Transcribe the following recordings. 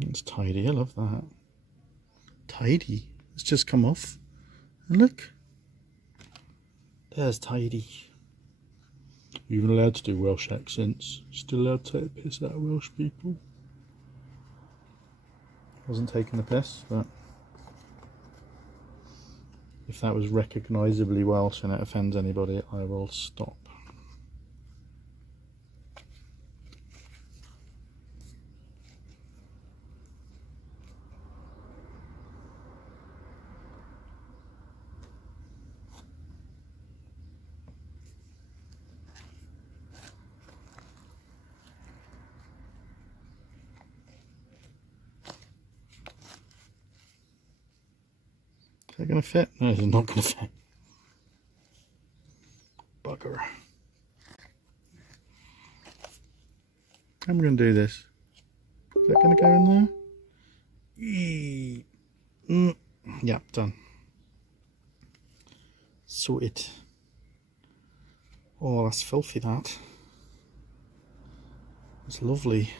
It's tidy, I love that. Tidy. It's just come off. And look. There's tidy. You're even allowed to do Welsh accents. Still allowed to take the piss out of Welsh people. Wasn't taking the piss, but if that was recognisably Welsh and it offends anybody, I will stop. Is that going to fit? No, it's not going to fit. Bugger. I'm going to do this. Is that going to go in there? Yeah, done. Sorted. Oh, that's filthy, that. It's lovely.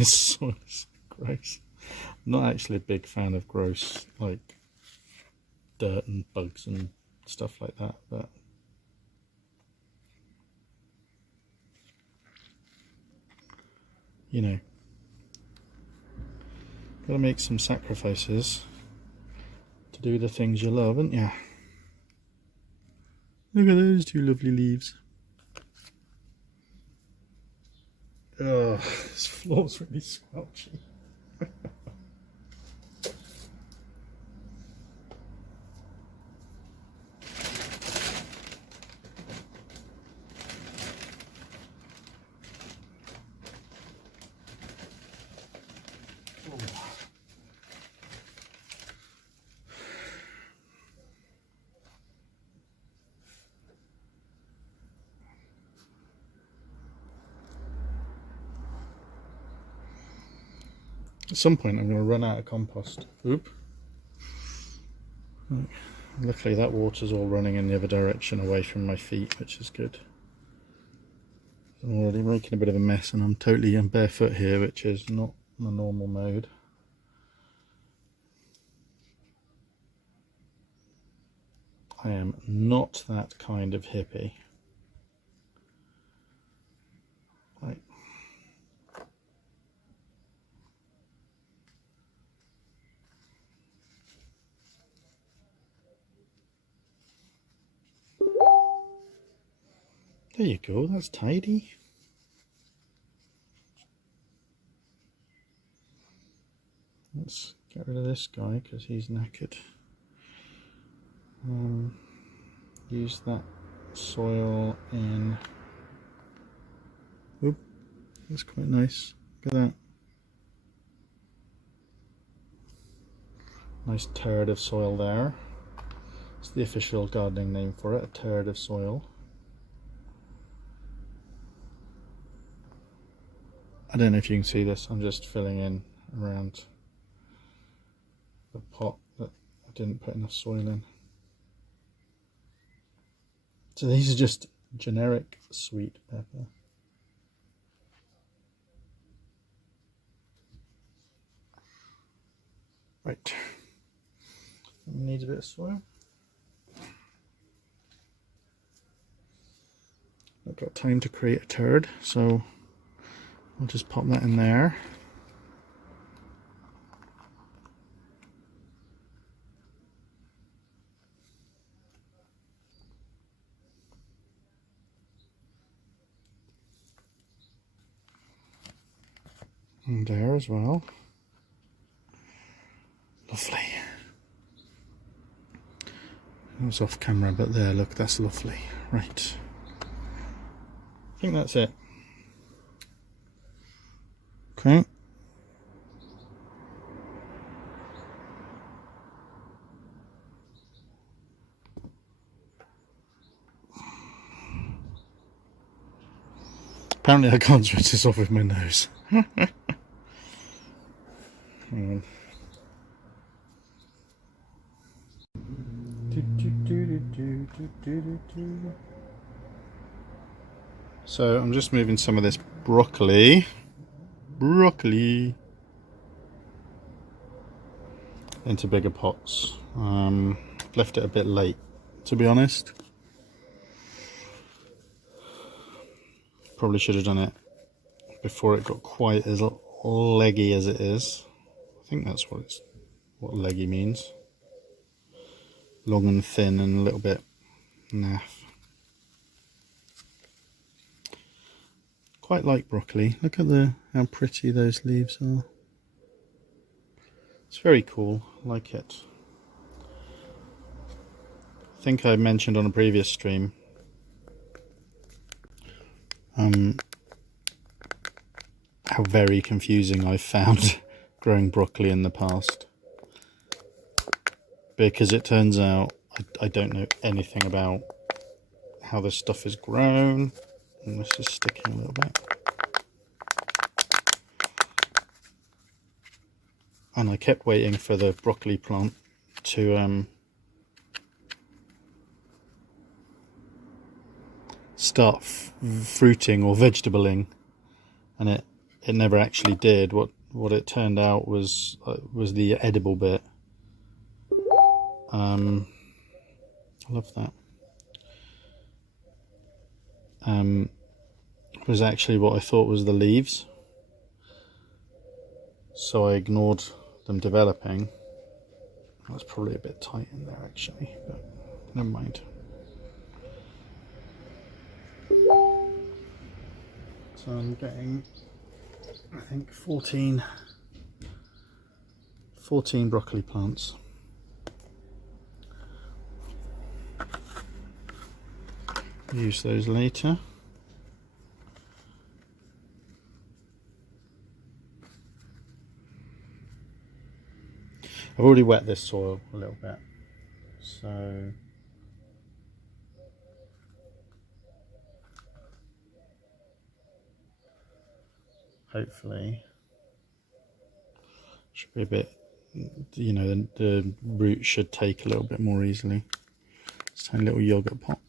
It's so gross. I'm not actually a big fan of gross, like, dirt and bugs and stuff like that, but you know, gotta make some sacrifices to do the things you love, haven't ya? Look at those two lovely leaves. Oh, this floor's really squelchy. At some point I'm going to run out of compost. Oop. Luckily that water's all running in the other direction away from my feet, which is good. I'm already making a bit of a mess and I'm barefoot here, which is not my normal mode. I am not that kind of hippie. Right. There you go, that's tidy. Let's get rid of this guy because he's knackered. Use that soil in. Oop, that's quite nice. Look at that. Nice turd of soil there. It's the official gardening name for it, a turd of soil. I don't know if you can see this, I'm just filling in around the pot that I didn't put enough soil in. So these are just generic sweet pepper. Right, needs a bit of soil. I've got time to create a turd, so I'll just pop that in there. And there as well. Lovely. That was off camera, but there, look, that's lovely. Right. I think that's it. Okay. Apparently I can't switch this off with my nose. Hang on. So I'm just moving some of this broccoli into bigger pots. Left it a bit late, to be honest. Probably should have done it before it got quite as leggy as it is. I think that's what leggy means. Long and thin and a little bit naff. Quite like broccoli. Look at how pretty those leaves are. It's very cool. I like it. I think I mentioned on a previous stream how very confusing I've found growing broccoli in the past, because it turns out I don't know anything about how this stuff is grown. And this is sticking a little bit. And I kept waiting for the broccoli plant to start fruiting or vegetabling, and it never actually did. What it turned out was the edible bit. I love that. Was actually what I thought was the leaves, so I ignored them developing. That's probably a bit tight in there actually, but never mind. So I'm getting, I think, 14 broccoli plants. Use those later. I've already wet this soil a little bit, so hopefully should be a bit, you know, the roots should take a little bit more easily. It's a tiny little yogurt pot.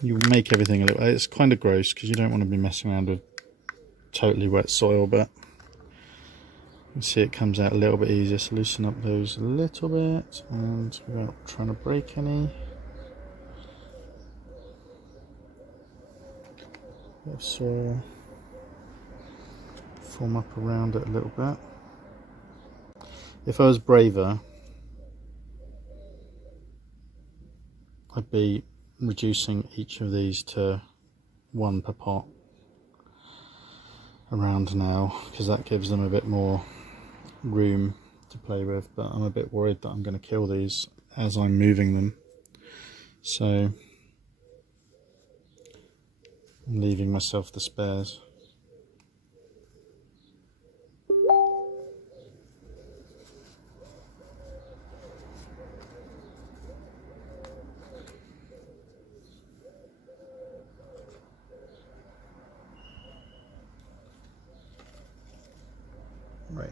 You make everything a little, it's kind of gross because you don't want to be messing around with totally wet soil, but you can see it comes out a little bit easier. So loosen up those a little bit and without trying to break any. Bit of soil, form up around it a little bit. If I was braver, I'd be reducing each of these to one per pot around now, because that gives them a bit more room to play with, but I'm a bit worried that I'm going to kill these as I'm moving them, so I'm leaving myself the spares. Right.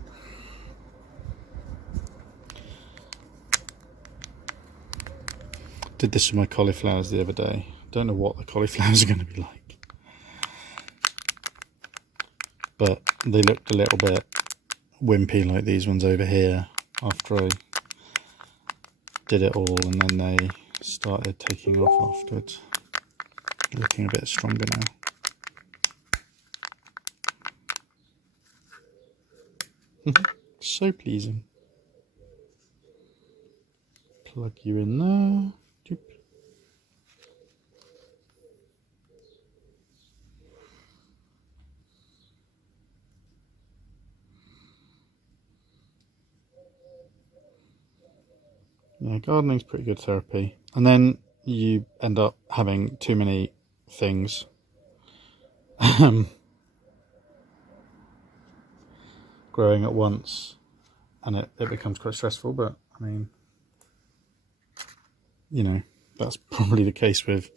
Did this with my cauliflowers the other day. Don't know what the cauliflowers are going to be like, but they looked a little bit wimpy like these ones over here after I did it all, and then they started taking off afterwards. Looking a bit stronger now. So pleasing. Plug you in there. Doop. Yeah, gardening's pretty good therapy. And then you end up having too many things. Growing at once, and it becomes quite stressful, but I mean, you know, that's probably the case with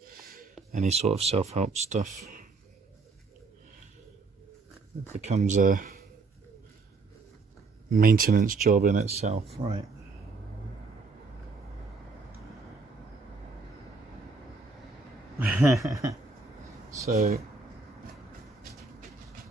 any sort of self-help stuff. it becomes a maintenance job in itself, right? So